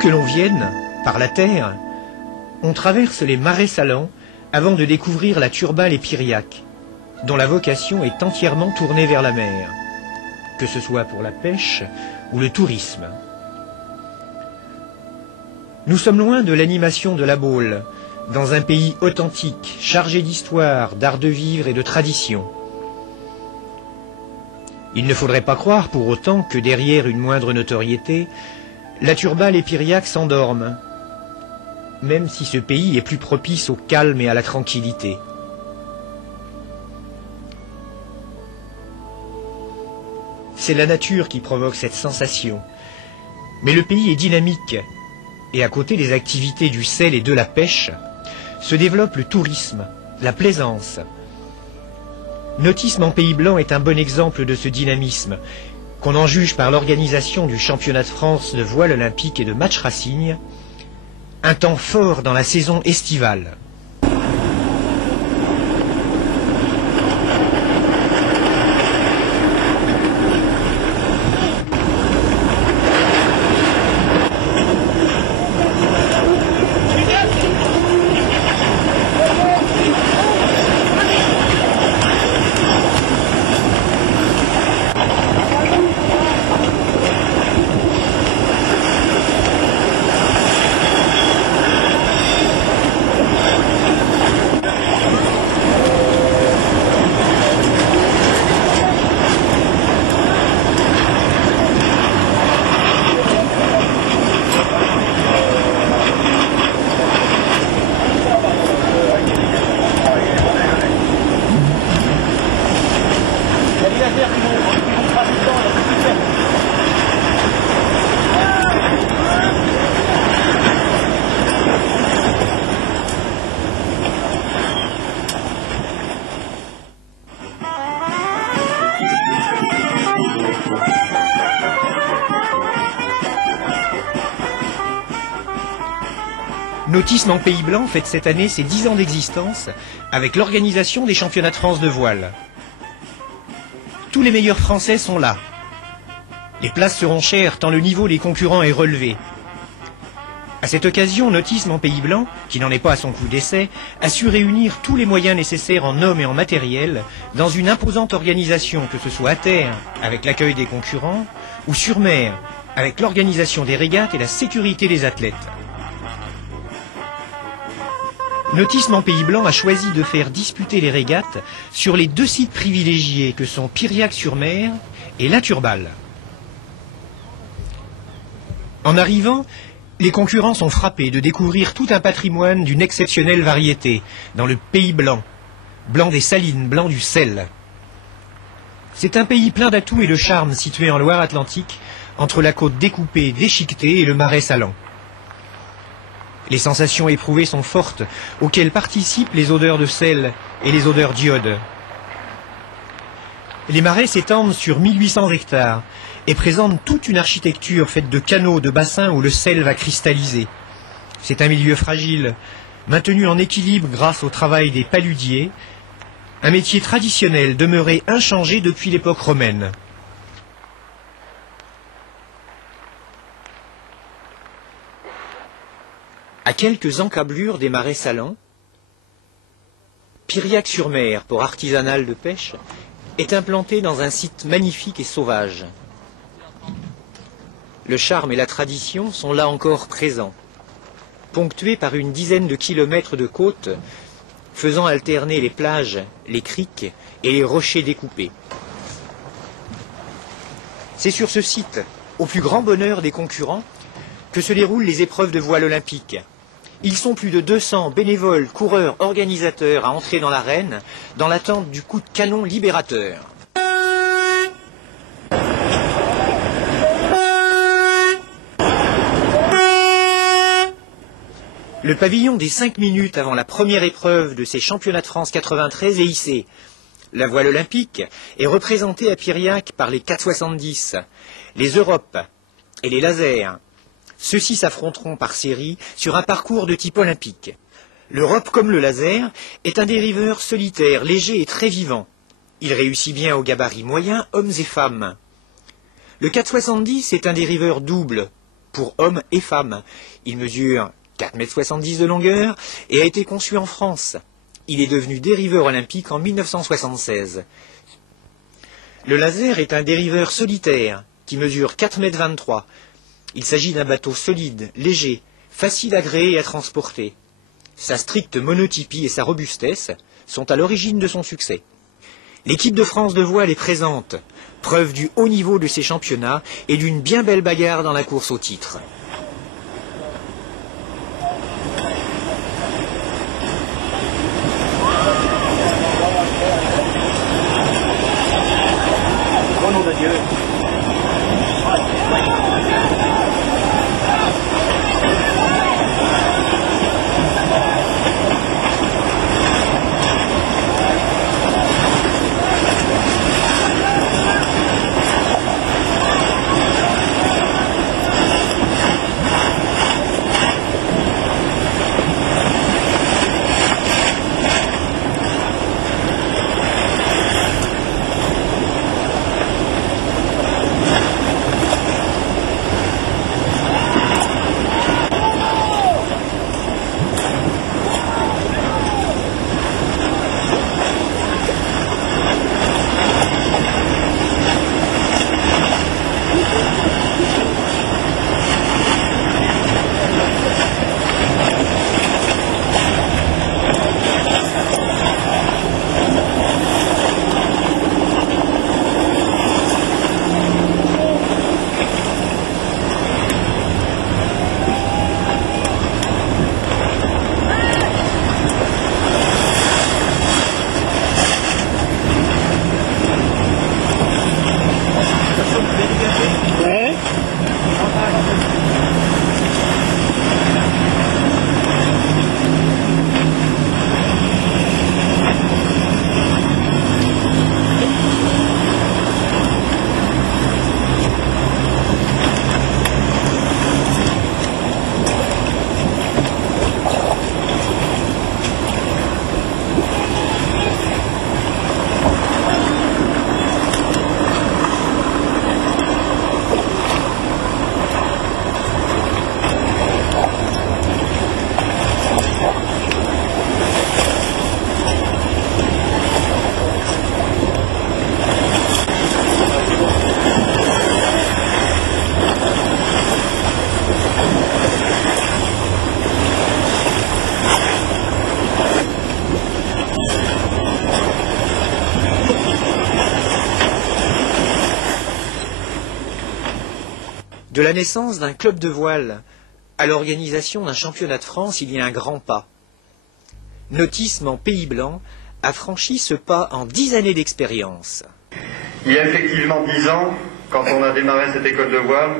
que l'on vienne, par la terre, on traverse les marais salants avant de découvrir la Turballe et Piriac, dont la vocation est entièrement tournée vers la mer, que ce soit pour la pêche ou le tourisme. Nous sommes loin de l'animation de la Baule, dans un pays authentique, chargé d'histoire, d'art de vivre et de tradition. Il ne faudrait pas croire pour autant que derrière une moindre notoriété, la Turballe et Piriac s'endorment, même si ce pays est plus propice au calme et à la tranquillité. C'est la nature qui provoque cette sensation, mais le pays est dynamique, et à côté des activités du sel et de la pêche, se développe le tourisme, la plaisance. Nautisme en Pays Blanc est un bon exemple de ce dynamisme, qu'on en juge par l'organisation du championnat de France de voile olympique et de match racing, un temps fort dans la saison estivale. Nautisme en Pays Blanc fête cette année ses 10 ans d'existence avec l'organisation des championnats de France de voile. Tous les meilleurs Français sont là. Les places seront chères tant le niveau des concurrents est relevé. À cette occasion, Nautisme en Pays Blanc, qui n'en est pas à son coup d'essai, a su réunir tous les moyens nécessaires en hommes et en matériel dans une imposante organisation, que ce soit à terre, avec l'accueil des concurrents, ou sur mer, avec l'organisation des régates et la sécurité des athlètes. Nautisme en Pays Blanc a choisi de faire disputer les régates sur les 2 sites privilégiés que sont Piriac-sur-Mer et la Turballe. En arrivant, les concurrents sont frappés de découvrir tout un patrimoine d'une exceptionnelle variété dans le Pays Blanc, blanc des salines, blanc du sel. C'est un pays plein d'atouts et de charme situé en Loire-Atlantique, entre la côte découpée, déchiquetée et le marais salant. Les sensations éprouvées sont fortes, auxquelles participent les odeurs de sel et les odeurs d'iode. Les marais s'étendent sur 1800 hectares et présentent toute une architecture faite de canaux, de bassins où le sel va cristalliser. C'est un milieu fragile, maintenu en équilibre grâce au travail des paludiers, un métier traditionnel demeuré inchangé depuis l'époque romaine. À quelques encablures des marais salants, Piriac-sur-Mer, port artisanal de pêche, est implanté dans un site magnifique et sauvage. Le charme et la tradition sont là encore présents, ponctués par une dizaine de kilomètres de côte, faisant alterner les plages, les criques et les rochers découpés. C'est sur ce site, au plus grand bonheur des concurrents, que se déroulent les épreuves de voile olympique. Ils sont plus de 200 bénévoles, coureurs, organisateurs à entrer dans l'arène, dans l'attente du coup de canon libérateur. Le pavillon des 5 minutes avant la première épreuve de ces championnats de France 93 est hissé. La voile olympique est représentée à Piriac par les 470, les Europes et les lasers. Ceux-ci s'affronteront par série sur un parcours de type olympique. L'Europe, comme le laser, est un dériveur solitaire, léger et très vivant. Il réussit bien au gabarit moyen, hommes et femmes. Le 470 est un dériveur double, pour hommes et femmes. Il mesure 4,70 m de longueur et a été conçu en France. Il est devenu dériveur olympique en 1976. Le laser est un dériveur solitaire qui mesure 4,23 m. Il s'agit d'un bateau solide, léger, facile à gréer et à transporter. Sa stricte monotypie et sa robustesse sont à l'origine de son succès. L'équipe de France de voile est présente, preuve du haut niveau de ces championnats et d'une bien belle bagarre dans la course au titre. Au nom de Dieu. De la naissance d'un club de voile à l'organisation d'un championnat de France, il y a un grand pas. Nautisme en Pays Blanc a franchi ce pas en 10 années d'expérience. Il y a effectivement 10 ans, quand on a démarré cette école de voile,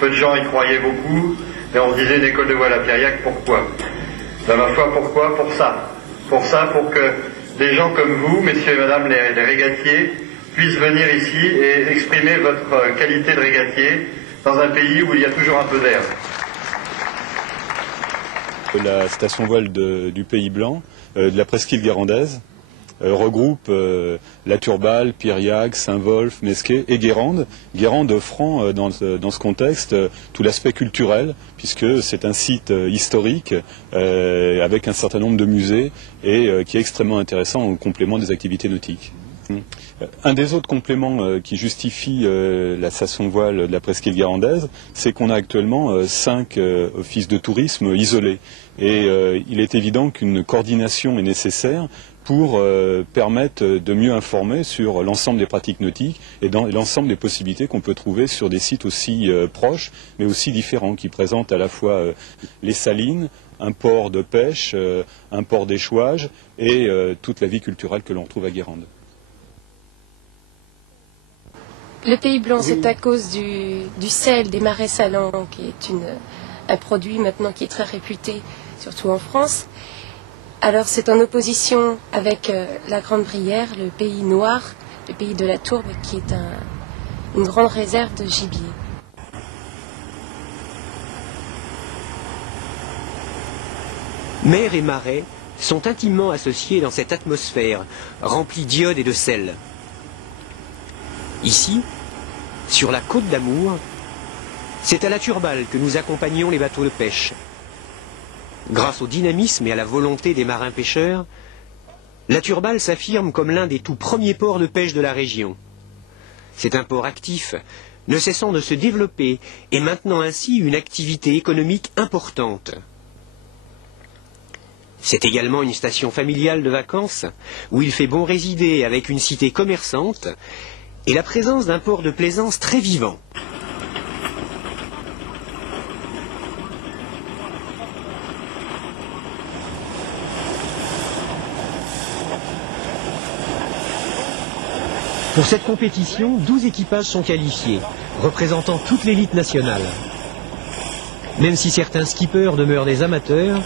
peu de gens y croyaient beaucoup, et on se disait une école de voile à Piriac, pourquoi? Ben, ma foi, pourquoi? Pour ça. Pour ça, pour que des gens comme vous, messieurs et madame les régatiers, puissent venir ici et exprimer votre qualité de régatier dans un pays où il y a toujours un peu d'air. La station voile du Pays Blanc, de la presqu'île guérandaise, regroupe la Turballe, Piriac, Saint-Wolf, Mesquer et Guérande. Guérande offrant dans ce contexte tout l'aspect culturel, puisque c'est un site historique avec un certain nombre de musées et qui est extrêmement intéressant en complément des activités nautiques. Un des autres compléments qui justifie la station voile de la presqu'île guérandaise, c'est qu'on a actuellement 5 offices de tourisme isolés. Et il est évident qu'une coordination est nécessaire pour permettre de mieux informer sur l'ensemble des pratiques nautiques et dans l'ensemble des possibilités qu'on peut trouver sur des sites aussi proches, mais aussi différents, qui présentent à la fois les salines, un port de pêche, un port d'échouage et toute la vie culturelle que l'on trouve à Guérande. Le Pays Blanc, c'est à cause du sel des marais salants, qui est un produit maintenant qui est très réputé, surtout en France. Alors c'est en opposition avec la Grande Brière, le pays noir, le pays de la tourbe, qui est une grande réserve de gibier. Mer et marais sont intimement associés dans cette atmosphère remplie d'iode et de sel. Ici, sur la côte d'Amour, C'est à la Turballe que nous accompagnons les bateaux de pêche. Grâce au dynamisme et à la volonté des marins pêcheurs, la Turballe s'affirme comme l'un des tout premiers ports de pêche de la région. C'est un port actif, ne cessant de se développer et maintenant ainsi une activité économique importante. C'est également une station familiale de vacances où il fait bon résider avec une cité commerçante et la présence d'un port de plaisance très vivant. Pour cette compétition, 12 équipages sont qualifiés, représentant toute l'élite nationale. Même si certains skippers demeurent des amateurs,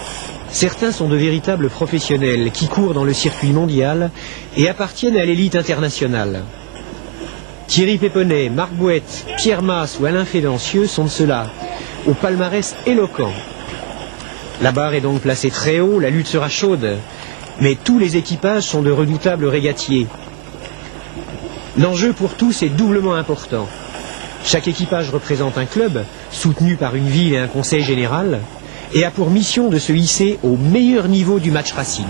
certains sont de véritables professionnels qui courent dans le circuit mondial et appartiennent à l'élite internationale. Thierry Péponnet, Marc Bouette, Pierre Masse ou Alain Fédancieux sont de ceux-là, au palmarès éloquent. La barre est donc placée très haut, la lutte sera chaude, mais tous les équipages sont de redoutables régatiers. L'enjeu pour tous est doublement important. Chaque équipage représente un club, soutenu par une ville et un conseil général, et a pour mission de se hisser au meilleur niveau du match racing.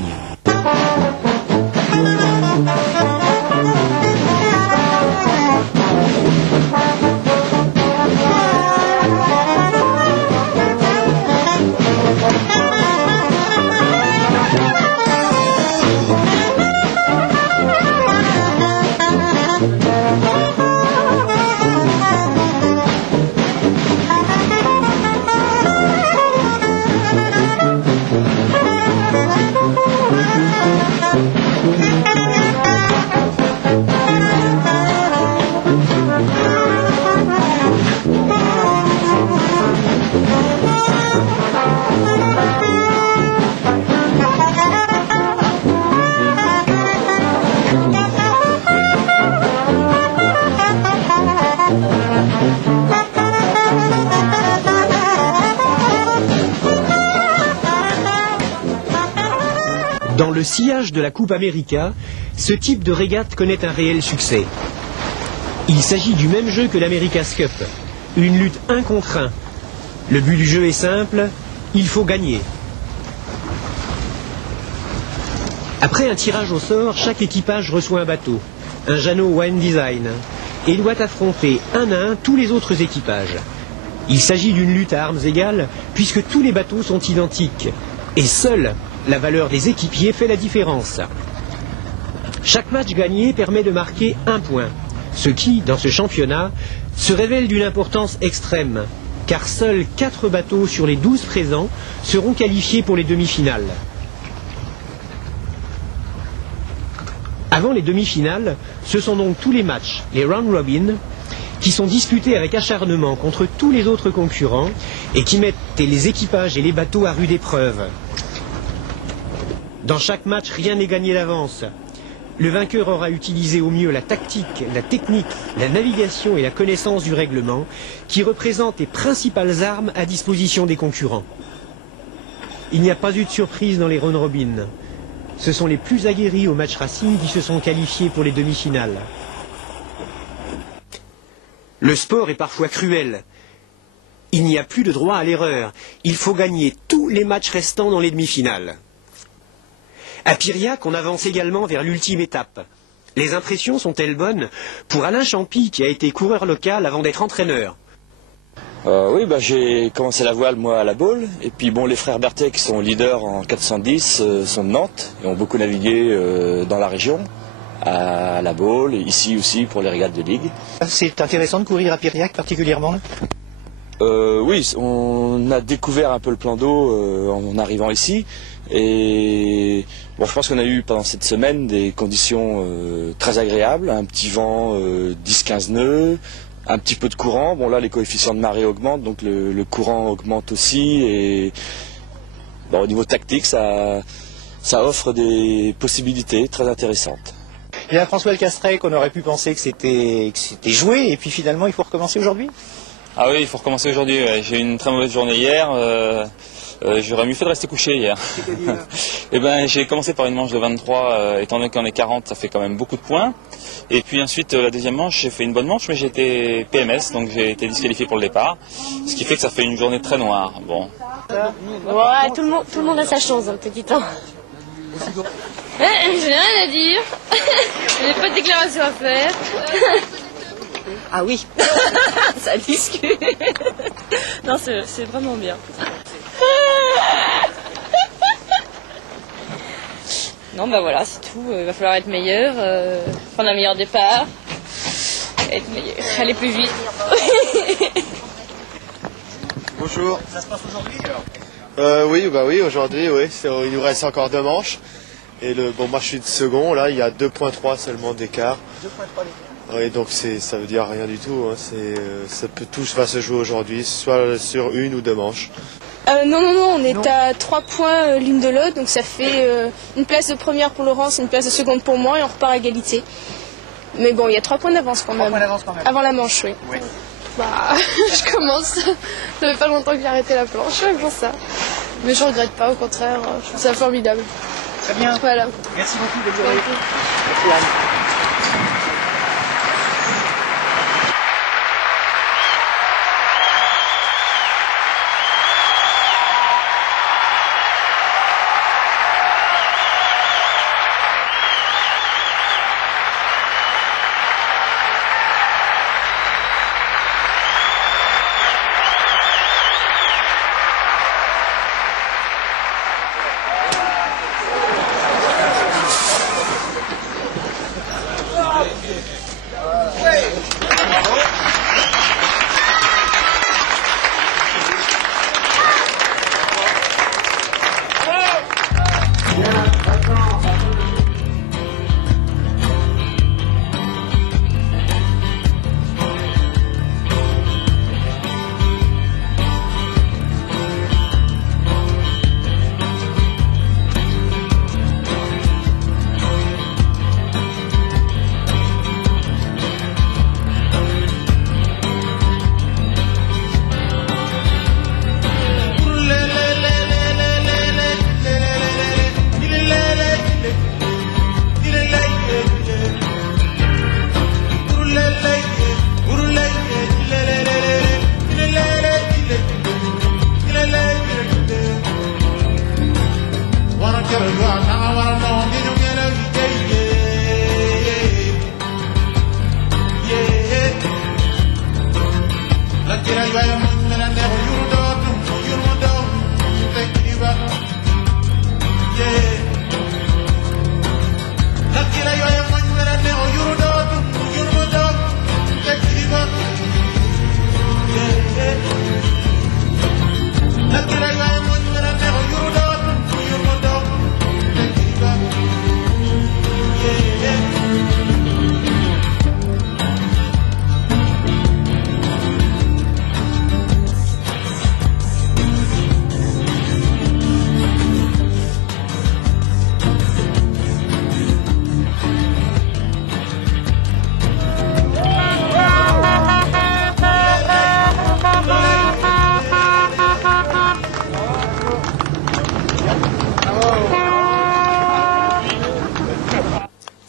Dans le sillage de la Coupe América, ce type de régate connaît un réel succès. Il s'agit du même jeu que l'America's Cup, une lutte 1 contre 1. Le but du jeu est simple, il faut gagner. Après un tirage au sort, chaque équipage reçoit un bateau, un Jeannot One Design, et doit affronter un à un tous les autres équipages. Il s'agit d'une lutte à armes égales, puisque tous les bateaux sont identiques, et seule la valeur des équipiers fait la différence. Chaque match gagné permet de marquer un point, ce qui, dans ce championnat, se révèle d'une importance extrême, car seuls 4 bateaux sur les 12 présents seront qualifiés pour les demi-finales. Avant les demi-finales, ce sont donc tous les matchs, les round robin, qui sont disputés avec acharnement contre tous les autres concurrents et qui mettent les équipages et les bateaux à rude épreuve. Dans chaque match, rien n'est gagné d'avance. Le vainqueur aura utilisé au mieux la tactique, la technique, la navigation et la connaissance du règlement, qui représentent les principales armes à disposition des concurrents. Il n'y a pas eu de surprise dans les round robin. Ce sont les plus aguerris au match racing qui se sont qualifiés pour les demi-finales. Le sport est parfois cruel. Il n'y a plus de droit à l'erreur. Il faut gagner tous les matchs restants dans les demi-finales. À Piriac, on avance également vers l'ultime étape. Les impressions sont-elles bonnes pour Alain Champy, qui a été coureur local avant d'être entraîneur? Oui, j'ai commencé la voile moi à la Baule, et puis bon, les frères Berthet qui sont leaders en 410 sont de Nantes et ont beaucoup navigué dans la région, à la Baule, et ici aussi pour les régates de ligue. C'est intéressant de courir à Piriac particulièrement là ? Oui, on a découvert un peu le plan d'eau en arrivant ici, et bon, je pense qu'on a eu pendant cette semaine des conditions très agréables, un petit vent 10-15 nœuds, un petit peu de courant. Bon, là les coefficients de marée augmentent, donc le courant augmente aussi, et bon, au niveau tactique ça offre des possibilités très intéressantes. Il y a François Castrec, qu'on aurait pu penser que c'était joué, et puis finalement il faut recommencer aujourd'hui ? Ah oui, il faut recommencer aujourd'hui. Ouais. J'ai eu une très mauvaise journée hier. J'aurais mieux fait de rester couché hier. Eh ben, j'ai commencé par une manche de 23, étant donné qu'on est 40, ça fait quand même beaucoup de points. Et puis ensuite, la deuxième manche, j'ai fait une bonne manche, mais j'ai été PMS, donc j'ai été disqualifié pour le départ. Ce qui fait que ça fait une journée très noire. Bon. Ouais, tout le monde a sa chance dans le petit temps. J'ai rien à dire. J'ai pas de déclaration à faire. Ah oui, ça discute. Non, c'est vraiment bien. Non, bah voilà, c'est tout. Il va falloir être meilleur, prendre un meilleur départ, être meilleur, aller plus vite. Bonjour. Ça se passe aujourd'hui alors? Oui, aujourd'hui, oui. Il nous reste encore 2 manches. Et moi je suis de second, là, il y a 2,3 seulement d'écart. 2,3 d'écart. Oui, donc ça veut dire rien du tout. Hein. Tout va se jouer aujourd'hui, soit sur 1 ou 2 manches. Non, on est à 3 points l'une de l'autre, donc ça fait une place de première pour Laurence et une place de seconde pour moi, et on repart à égalité. Mais bon, il y a 3 points d'avance quand même. 3 points d'avance quand même. Avant la manche, oui. Bah, je commence. Ça fait pas longtemps que j'ai arrêté la planche, pour ça. Mais je regrette pas, au contraire, je trouve ça formidable. Très bien. Voilà. Merci beaucoup, bonne journée.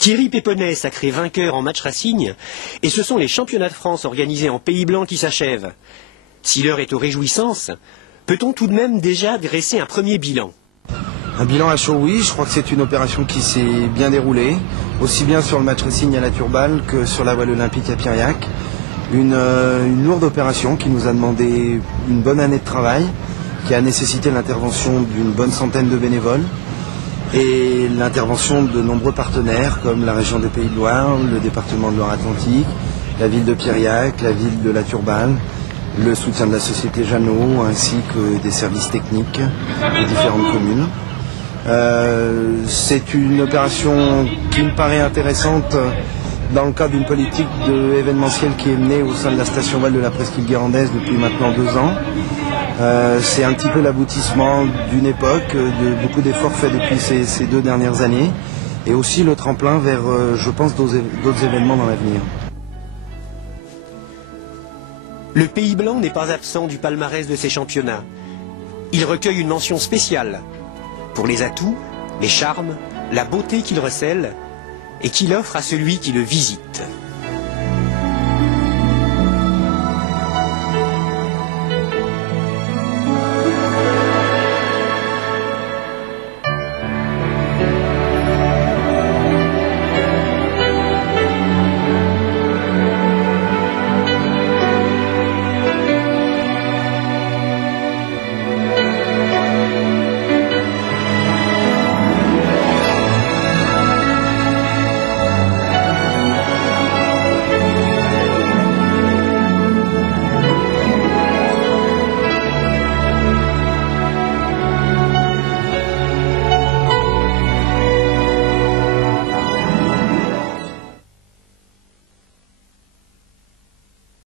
Thierry Péponnet, sacré vainqueur en match racing, et ce sont les championnats de France organisés en Pays Blanc qui s'achèvent. Si l'heure est aux réjouissances, peut-on tout de même déjà dresser un premier bilan? Un bilan à chaud, oui. Je crois que c'est une opération qui s'est bien déroulée, aussi bien sur le match racing à la Turballe que sur la voile olympique à Piriac. Une lourde opération qui nous a demandé une bonne année de travail, qui a nécessité l'intervention d'une bonne centaine de bénévoles et l'intervention de nombreux partenaires comme la région des Pays de Loire, le département de Loire-Atlantique, la ville de Piriac, la ville de la Turballe, le soutien de la société Jeannot ainsi que des services techniques des différentes communes. C'est une opération qui me paraît intéressante dans le cadre d'une politique événementielle qui est menée au sein de la station voile de la presqu'île guérandaise depuis maintenant 2 ans. C'est un petit peu l'aboutissement d'une époque, de beaucoup d'efforts faits depuis ces 2 dernières années, et aussi le tremplin vers, je pense, d'autres événements dans l'avenir. Le Pays Blanc n'est pas absent du palmarès de ces championnats. il recueille une mention spéciale pour les atouts, les charmes, la beauté qu'il recèle et qu'il offre à celui qui le visite.